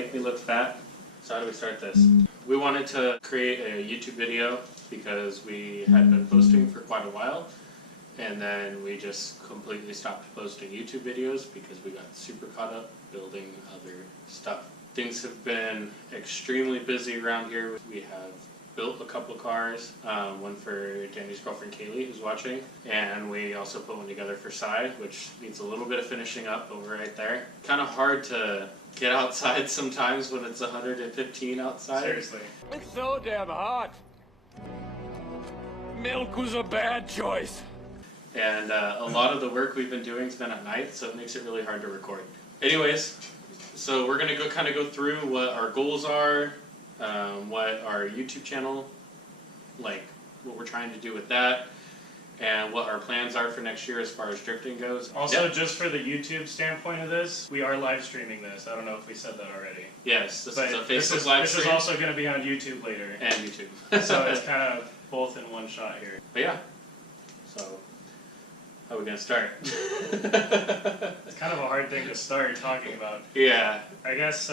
make me look fat. So how do we start this? We wanted to create a YouTube video because we had been posting for quite a while, and then we just completely stopped posting YouTube videos because we got super caught up building other stuff. Things have been extremely busy around here. We have built a couple of cars, one for Danny's girlfriend Kaylee, who's watching, and we also put one together for Cy, which needs a little bit of finishing up over right there. Kind of hard to get outside sometimes when it's 115 outside. Seriously. It's so damn hot. Milk was a bad choice. And a lot of the work we've been doing has been at night, so it makes it really hard to record. Anyways, so we're going to go through what our goals are, what our YouTube channel, like what we're trying to do with that, and what our plans are for next year as far as drifting goes. Also, just for the YouTube standpoint of this, we are live streaming this. I don't know if we said that already. Yes, this is a Facebook this live stream. This is also going to be on YouTube later. And YouTube. So it's kind of both in one shot here. But yeah, so how are we going to start? It's kind of a hard thing to start talking about. Yeah. I guess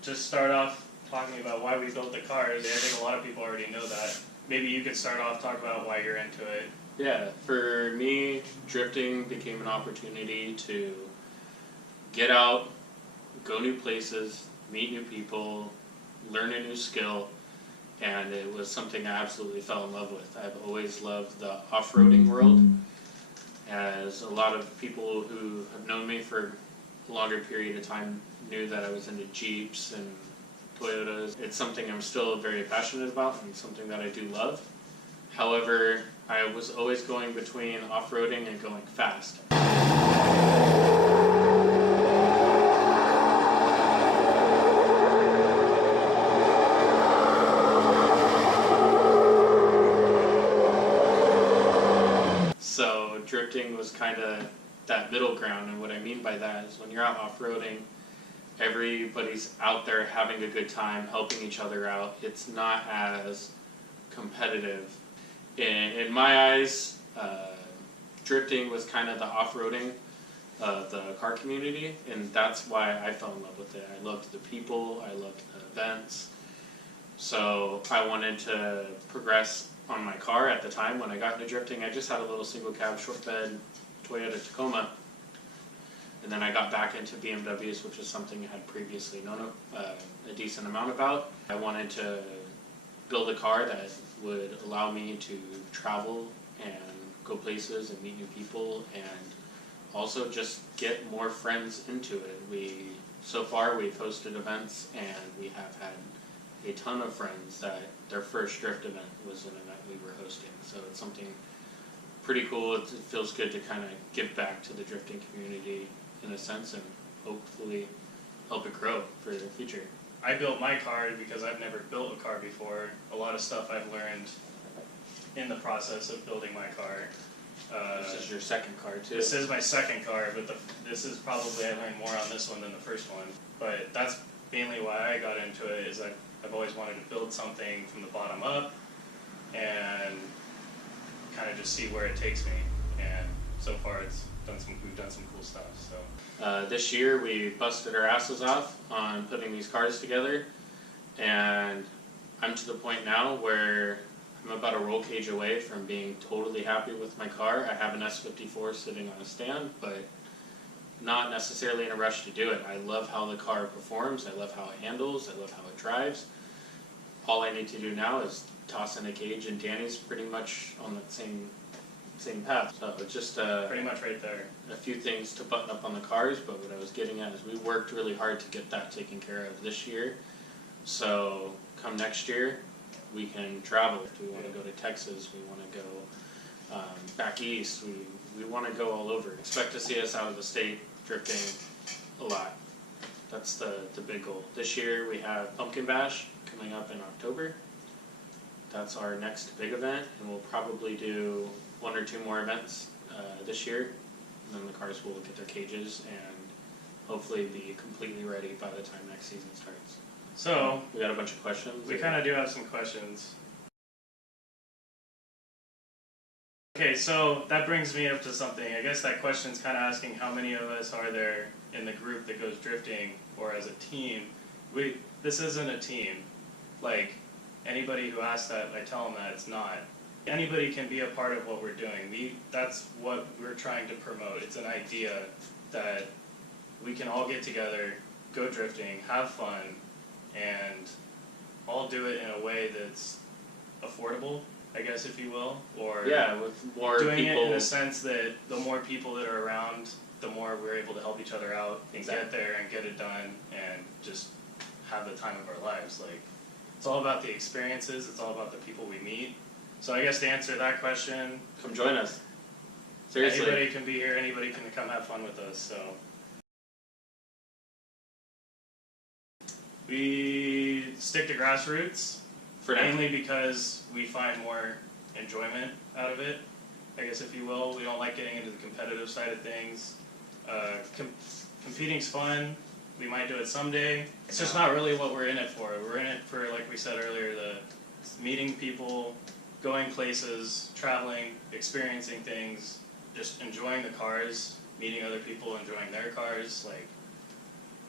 just start off talking about why we built the cars. I think a lot of people already know that. Maybe you could start off talking about why you're into it. Yeah, for me, drifting became an opportunity to get out, go new places, meet new people, learn a new skill, and it was something I absolutely fell in love with. I've always loved the off-roading world, as a lot of people who have known me for a longer period of time knew that I was into Jeeps and Toyotas. It's something I'm still very passionate about and something that I do love. However, I was always going between off-roading and going fast. So drifting was kind of that middle ground, and what I mean by that is when you're out off-roading, everybody's out there having a good time, helping each other out. It's not as competitive. In my eyes, drifting was kind of the off-roading of the car community, and that's why I fell in love with it. I loved the people, I loved the events, so I wanted to progress on my car. At the time when I got into drifting, I just had a little single cab short bed Toyota Tacoma, and then I got back into BMWs, which is something I had previously known a decent amount about. I wanted to build a car that would allow me to travel and go places and meet new people, and also just get more friends into it. So far we've hosted events, and we have had a ton of friends that their first drift event was an event we were hosting. So it's something pretty cool. It feels good to kind of give back to the drifting community in a sense, and hopefully help it grow for the future. I built my car because I've never built a car before. A lot of stuff I've learned in the process of building my car. This is your second car too. This is my second car, but this is probably, I learned more on this one than the first one. But that's mainly why I got into it, is I've always wanted to build something from the bottom up and kind of just see where it takes me. And so far we've done some cool stuff. So. This year we busted our asses off on putting these cars together, and I'm to the point now where I'm about a roll cage away from being totally happy with my car. I have an S54 sitting on a stand, but not necessarily in a rush to do it. I love how the car performs, I love how it handles, I love how it drives. All I need to do now is toss in a cage, and Danny's pretty much on that same path. So it's just pretty much right there. A few things to button up on the cars, but what I was getting at is we worked really hard to get that taken care of this year. So come next year, we can travel. If we want to go to Texas, we want to go back east, we want to go all over. Expect to see us out of the state drifting a lot. That's the big goal. This year we have Pumpkin Bash coming up in October. That's our next big event, and we'll probably do one or two more events this year, and then the cars will get their cages and hopefully be completely ready by the time next season starts. So we got a bunch of questions. We kind of do have some questions. Okay, so that brings me up to something. I guess that question's kind of asking how many of us are there in the group that goes drifting or as a team. this isn't a team. Like, anybody who asks that, I tell them that it's not. Anybody can be a part of what we're doing. That's what we're trying to promote. It's an idea that we can all get together, go drifting, have fun, and all do it in a way that's affordable, I guess, if you will, or with more doing people. it in a sense that the more people that are around, the more we're able to help each other out and get there and get it done and just have the time of our lives. Like, it's all about the experiences. It's all about the people we meet. So I guess to answer that question, come join us. Seriously, anybody can be here. Anybody can come have fun with us. So we stick to grassroots. Mainly because we find more enjoyment out of it, I guess, if you will. We don't like getting into the competitive side of things. Competing's fun. We might do it someday. It's just not really what we're in it for. We're in it for, like we said earlier, the meeting people, going places, traveling, experiencing things, just enjoying the cars, meeting other people, enjoying their cars. Like,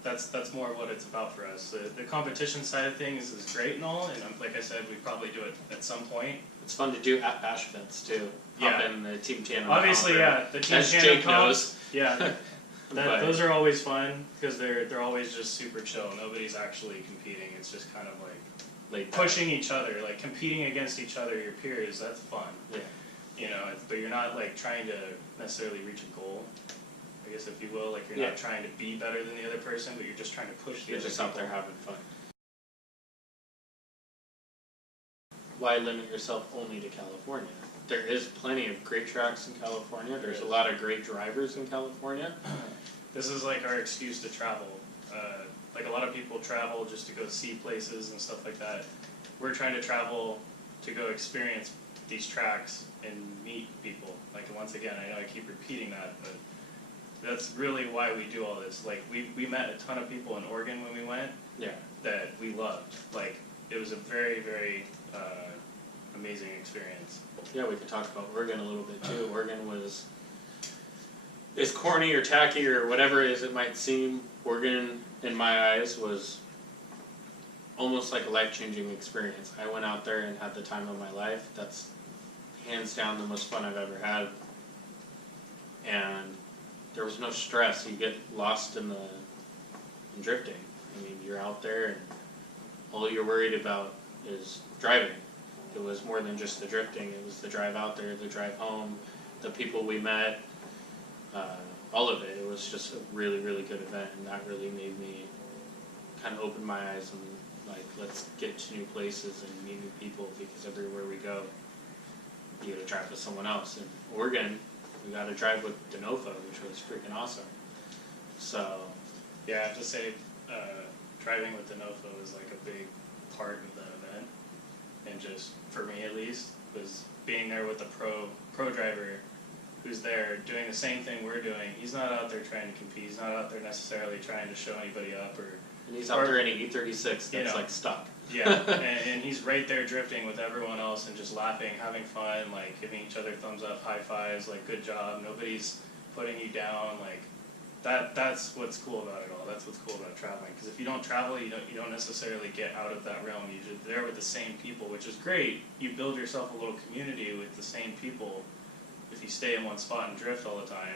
that's more what it's about for us. The competition side of things is great and all, and like I said, we probably do it at some point. It's fun to do at bash events too. Yeah. Hop in the Team Tandem. Obviously, yeah, the Team As Tandem Jake comps, knows. yeah, those are always fun because they're always just super chill. Nobody's actually competing. It's just kind of like pushing each other, like competing against each other, your peers. That's fun. Yeah. You know, but you're not like trying to necessarily reach a goal, I guess, if you will. Like, you're not trying to be better than the other person, but you're just trying to push the You're other just people. out there having fun. Why limit yourself only to California? There is plenty of great tracks in California. There's a lot of great drivers in California. This is like our excuse to travel. Like, a lot of people travel just to go see places and stuff like that. We're trying to travel to go experience these tracks and meet people. Like, once again, I know I keep repeating that, but that's really why we do all this. Like, we met a ton of people in Oregon when we went that we loved. Like, it was a very, very amazing experience. Yeah, we could talk about Oregon a little bit too. Oregon was, as corny or tacky or whatever it is it might seem, Oregon, in my eyes, was almost like a life-changing experience. I went out there and had the time of my life. That's hands down the most fun I've ever had. And there was no stress. You get lost in drifting. I mean, you're out there and all you're worried about is driving. It was more than just the drifting. It was the drive out there, the drive home, the people we met, all of it. It was just a really, really good event, and that really made me kind of open my eyes and like, let's get to new places and meet new people, because everywhere we go, you got to drive with someone else. In Oregon, we got to drive with Denofa, which was freaking awesome. So, yeah, I have to say, driving with Denofa was like a big part of that event, and just for me at least, was being there with a pro driver who's there doing the same thing we're doing. He's not out there trying to compete. He's not out there necessarily trying to show anybody up, and he's out there in an E36 that's like stuck. Yeah, and he's right there drifting with everyone else and just laughing, having fun, like giving each other thumbs up, high fives, like good job. Nobody's putting you down. Like that's what's cool about it all. That's what's cool about traveling. Because if you don't travel, you don't necessarily get out of that realm. You're there with the same people, which is great. You build yourself a little community with the same people if you stay in one spot and drift all the time.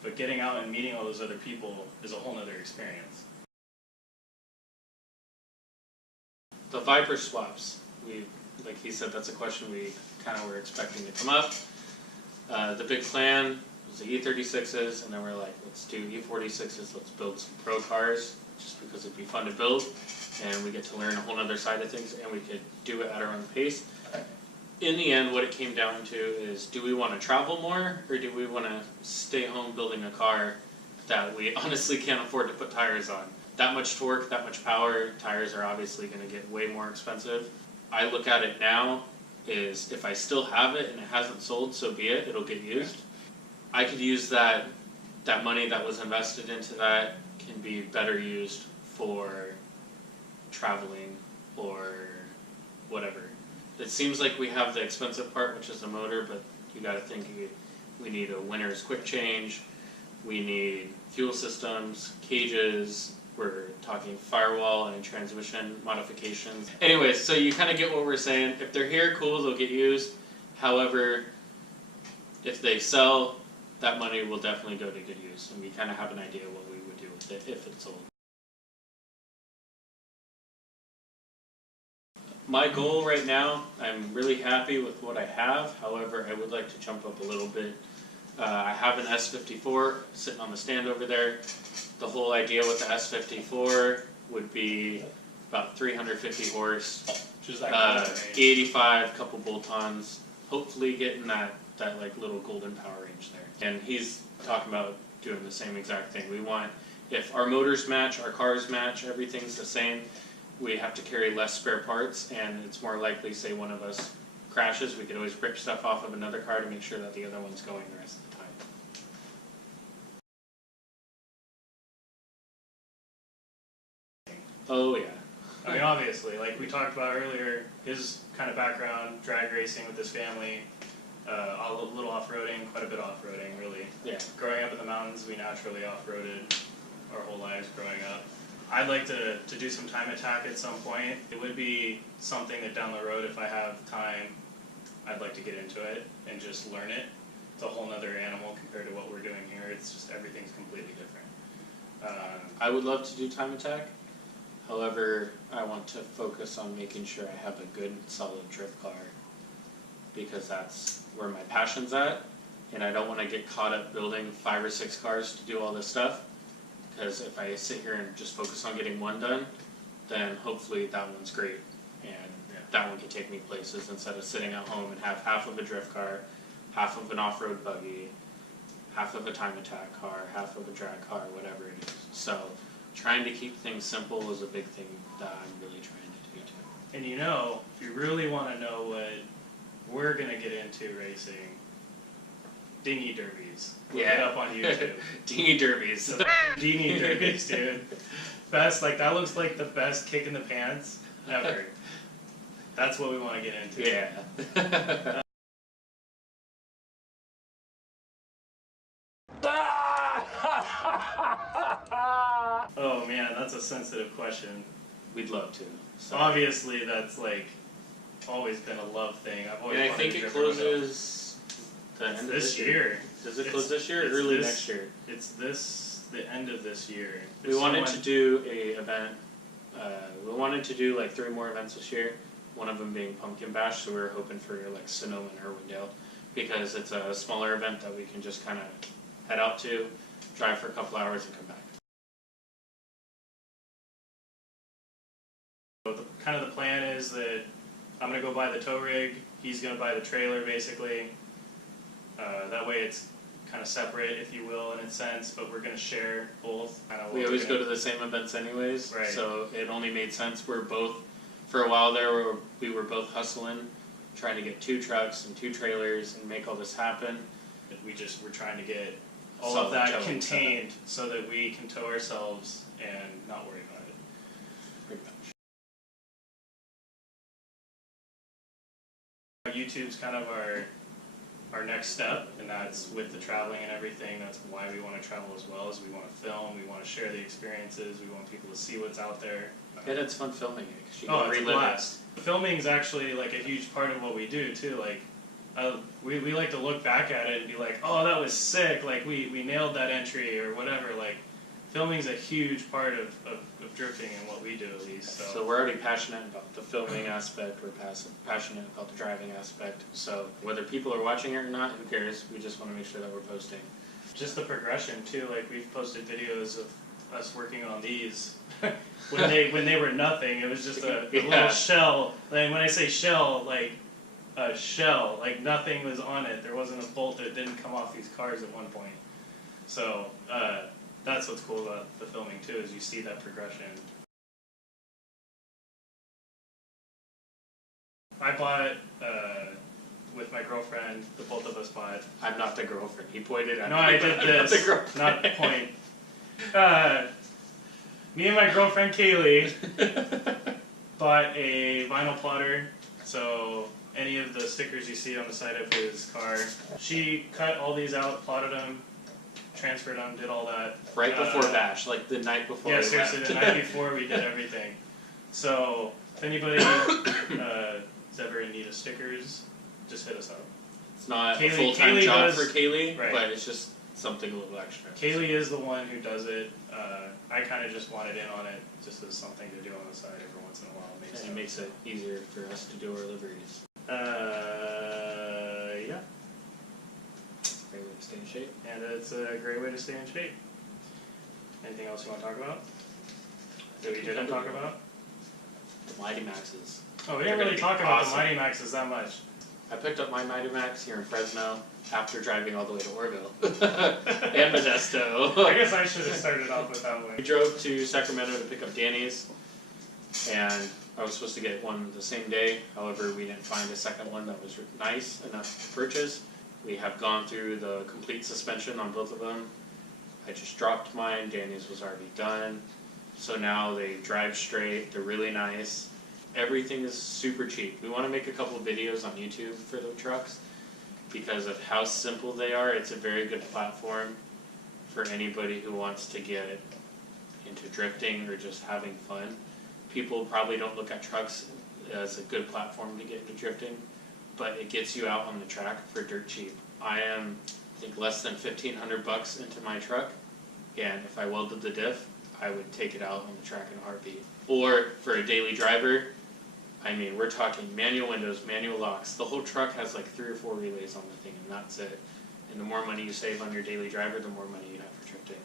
But getting out and meeting all those other people is a whole other experience. The Viper swaps, like he said, that's a question we kind of were expecting to come up. The big plan was the E36s, and then we're like, let's do E46s, let's build some pro cars, just because it'd be fun to build, and we get to learn a whole other side of things, and we could do it at our own pace. In the end, what it came down to is, do we want to travel more, or do we want to stay home building a car that we honestly can't afford to put tires on? That much torque, that much power, tires are obviously going to get way more expensive. I look at it now is, if I still have it and it hasn't sold, so be it, it'll get used. I could use that money that was invested into that can be better used for traveling or whatever. It seems like we have the expensive part, which is the motor, but you got to think we need a winner's quick change, we need fuel systems, cages, We're talking firewall and transmission modifications. Anyways, so you kind of get what we're saying. If they're here, cool, they'll get used. However, if they sell, that money will definitely go to good use, and we kind of have an idea what we would do with it if it's sold. My goal right now, I'm really happy with what I have. However, I would like to jump up a little bit. I have an S54 sitting on the stand over there. The whole idea with the S54 would be about 350 horse, Just that 85, couple bolt-ons, hopefully getting that like little golden power range there. And he's talking about doing the same exact thing. We want, if our motors match, our cars match, everything's the same, we have to carry less spare parts, and it's more likely, say one of us crashes, we could always rip stuff off of another car to make sure that the other one's going the rest of the time. Oh yeah. I mean, obviously, like we talked about earlier, his kind of background, drag racing with his family, a little off-roading, quite a bit off-roading, really. Yeah. Growing up in the mountains, we naturally off-roaded our whole lives growing up. I'd like to do some time attack at some point. It would be something that down the road, if I have time, I'd like to get into it and just learn it. It's a whole nother animal compared to what we're doing here. It's just, everything's completely different. I would love to do time attack. However, I want to focus on making sure I have a good, solid drift car, because that's where my passion's at, and I don't want to get caught up building 5 or 6 cars to do all this stuff, because if I sit here and just focus on getting one done, then hopefully that one's great, and that one can take me places instead of sitting at home and have half of a drift car, half of an off-road buggy, half of a time attack car, half of a drag car, whatever it is. So trying to keep things simple is a big thing that I'm really trying to do too. And you know, if you really want to know what we're going to get into racing, dinghy derbies. Look it up on YouTube. Dinghy derbies. So, dinghy derbies, dude. Best, like that looks like the best kick in the pants ever. That's what we want to get into. Yeah. Oh man, that's a sensitive question. We'd love to. So. Obviously, that's like always been a love thing. I've always. And I wanted think to it drift closes the end of this year. Does it close this year or early next year? It's the end of this year. We wanted to do a event. We wanted to do like 3 more events this year. One of them being Pumpkin Bash, so we were hoping for like Sonoma and Irwindale, because it's a smaller event that we can just kind of head out to, drive for a couple hours, and come back. So kind of the plan is that I'm going to go buy the tow rig, he's going to buy the trailer basically. That way it's kind of separate, if you will, in a sense, but we're going to share both. We always go to the same events anyways, right. So it only made sense. We're both, for a while there, we were both hustling, trying to get 2 trucks and 2 trailers and make all this happen. We're trying to get all of that contained so that we can tow ourselves and not worry about it. Pretty much. YouTube's kind of our next step, and that's with the traveling and everything. That's why we want to travel as well, as we want to film, we want to share the experiences, we want people to see what's out there. And it's fun filming it, because you can relive it's a blast. Filming is actually like a huge part of what we do too. Like we like to look back at it and be like, oh, that was sick, like we nailed that entry or whatever. Like filming's a huge part of drifting and what we do, at least. So we're already passionate about the filming aspect, we're passionate about the driving aspect, so whether people are watching it or not, who cares? We just want to make sure that we're posting. Just the progression too, like we've posted videos of us working on these when they were nothing. It was just a little shell. Like when I say shell, like a shell, like nothing was on it. There wasn't a bolt that didn't come off these cars at one point. So that's what's cool about the filming too, is you see that progression. I bought with my girlfriend. The both of us bought. I'm not the girlfriend. He pointed at me. No, I did this. Not point. Me and my girlfriend Kaylee bought a vinyl plotter. So any of the stickers you see on the side of his car, she cut all these out, plotted them, transferred them, did all that. Right before Bash, like the night before. Yeah, we seriously, left. the night before we did everything. So if anybody is ever in need of stickers, just hit us up. It's not Kaylee- a full-time Kaylee job does- for Kaylee, right. but it's just something a little extra. Kaylee is the one who does it. I kind of just wanted in on it just as something to do on the side every once in a while. And it makes it easier for us to do our liveries. Yeah. Great way to stay in shape. And it's a great way to stay in shape. Anything else you want to talk about? That we didn't talk about? The Mighty Maxes. Oh, we didn't really talk about the Mighty Maxes that much. I picked up my Mighty Max here in Fresno after driving all the way to Orville and Modesto. I guess I should have started off with that We way. drove to Sacramento to pick up Danny's, and I was supposed to get one the same day. However, we didn't find a second one that was nice enough to purchase. We have gone through the complete suspension on both of them. I just dropped mine. Danny's was already done. So now they drive straight. They're really nice. Everything is super cheap. We want to make a couple of videos on YouTube for the trucks because of how simple they are. It's a very good platform for anybody who wants to get into drifting or just having fun. People probably don't look at trucks as a good platform to get into drifting, but it gets you out on the track for dirt cheap. I am, I think, less than $1,500 into my truck, and if I welded the diff, I would take it out on the track in a heartbeat. Or for a daily driver, I mean, we're talking manual windows, manual locks. The whole truck has like 3 or 4 relays on the thing, and that's it. And the more money you save on your daily driver, the more money you have for drifting.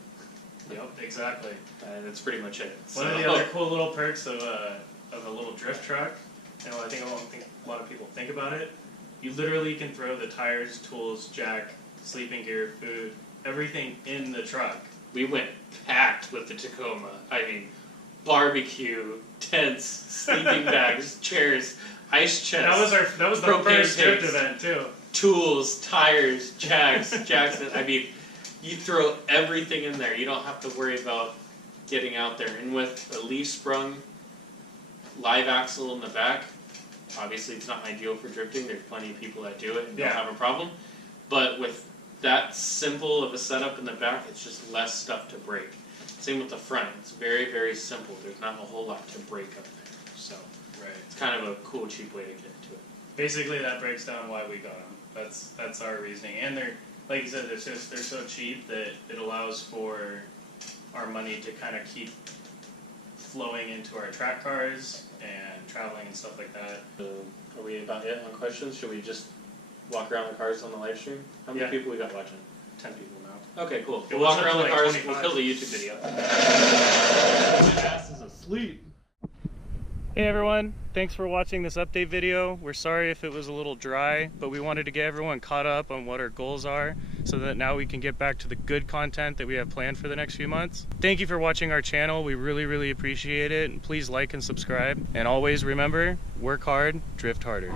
Yep, exactly. That's pretty much it. One of the other cool little perks of a little drift truck, you know, I think a lot of people think about it. You literally can throw the tires, tools, jack, sleeping gear, food, everything in the truck. We went packed with the Tacoma. I mean, barbecue, tents, sleeping bags, chairs, ice chests. That was the propane first drift tanks, event too. Tools, tires, jacks. I mean, you throw everything in there. You don't have to worry about getting out there. And with a leaf sprung live axle in the back, obviously it's not ideal for drifting. There's plenty of people that do it and don't have a problem. But with that simple of a setup in the back, it's just less stuff to break. Same with the front. It's very, very simple. There's not a whole lot to break up there. So it's kind of a cool, cheap way to get into it. Basically, that breaks down why we got them. That's our reasoning. And they're, like you said, they're so cheap that it allows for our money to kind of keep flowing into our track cars and traveling and stuff like that. Are we about it on questions? Should we just walk around the cars on the live stream? How many people we got watching? 10 people now. Okay, cool. It We'll walk was around up the to cars. 25. We'll kill the YouTube video. My ass is asleep. Hey everyone, thanks for watching this update video. We're sorry if it was a little dry, but we wanted to get everyone caught up on what our goals are so that now we can get back to the good content that we have planned for the next few months. Thank you for watching our channel. We really, really appreciate it. And please like and subscribe. And always remember, work hard, drift harder.